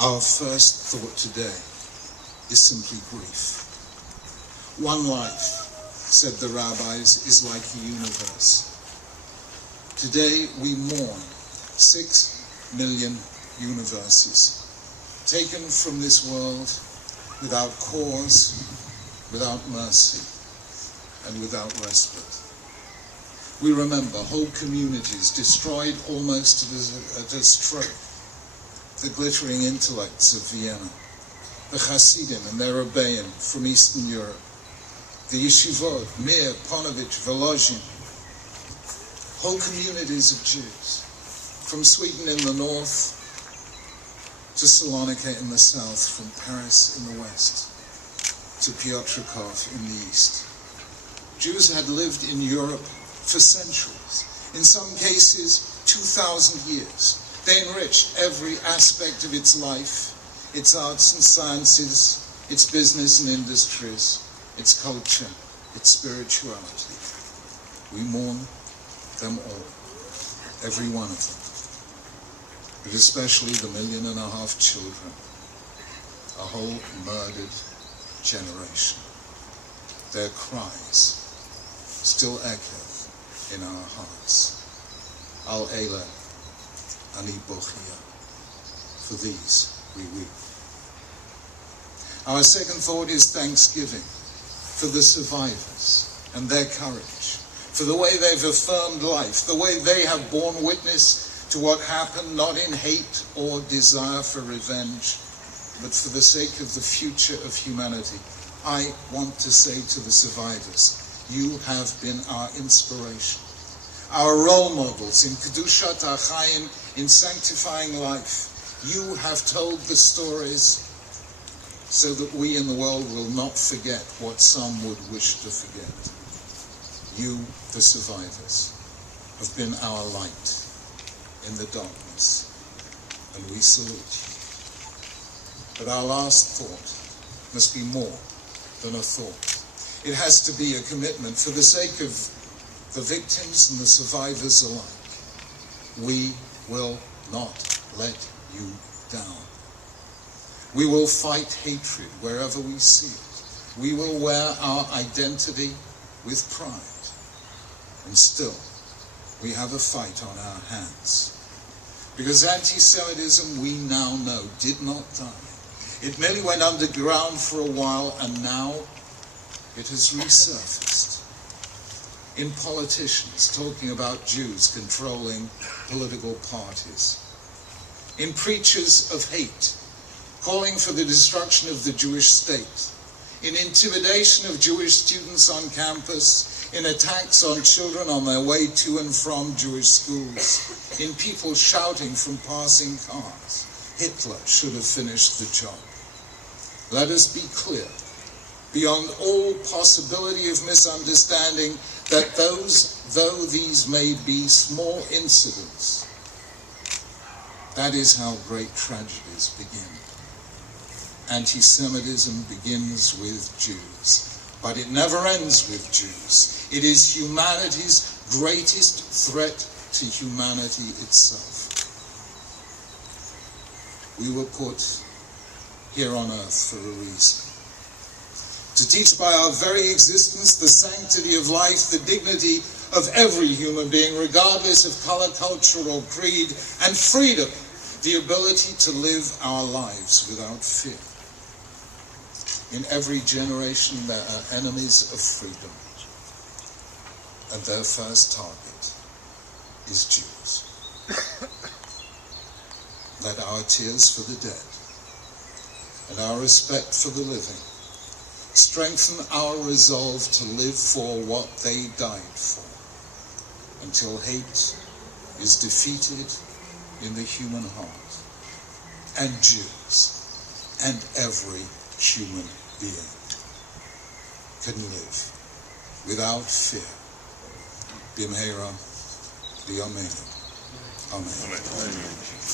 Our first thought today is simply grief. One life, said the rabbis, is like a universe. Today we mourn 6 million universes, taken from this world without cause, without mercy, and without respite. We remember whole communities destroyed almost at a stroke. The glittering intellects of Vienna, the Hasidim and their Rebbeim from Eastern Europe, the Yeshivot, Mir, Ponovich, Volozhin, whole communities of Jews, from Sweden in the north to Salonika in the south, from Paris in the west to Piotrkov in the east. Jews had lived in Europe for centuries, in some cases 2,000 years. They enriched every aspect of its life, its arts and sciences, its business and industries, its culture, its spirituality. We mourn them all, every one of them, but especially the 1.5 million children, a whole murdered generation. Their cries still echo in our hearts. Al Eila Ani Bochia. For these we weep. Our second thought is thanksgiving for the survivors and their courage, for the way they've affirmed life, the way they have borne witness to what happened, not in hate or desire for revenge, but for the sake of the future of humanity. I want to say to the survivors, you have been our inspiration, our role models in Kedushat HaChaim, in sanctifying life. You have told the stories so that we in the world will not forget what some would wish to forget. You, the survivors, have been our light in the darkness, and we salute you. But our last thought must be more than a thought. It has to be a commitment for the sake of the victims and the survivors alike. We will not let you down. We will fight hatred wherever we see it. We will wear our identity with pride. And still, we have a fight on our hands. Because anti-Semitism, we now know, did not die. It merely went underground for a while, and now it has resurfaced. In politicians talking about Jews controlling political parties. In preachers of hate calling for the destruction of the Jewish state. In intimidation of Jewish students on campus. In attacks on children on their way to and from Jewish schools. In people shouting from passing cars. Hitler should have finished the job. Let us be clear, beyond all possibility of misunderstanding, that though these may be small incidents, that is how great tragedies begin. Anti-Semitism begins with Jews, but it never ends with Jews. It is humanity's greatest threat to humanity itself. We were put here on earth for a reason. To teach by our very existence the sanctity of life, the dignity of every human being, regardless of color, culture, or creed, and freedom, the ability to live our lives without fear. In every generation there are enemies of freedom, and their first target is Jews. Let our tears for the dead and our respect for the living strengthen our resolve to live for what they died for, until hate is defeated in the human heart, and Jews and every human being can live without fear. B'mheira b'yameinu. Amen.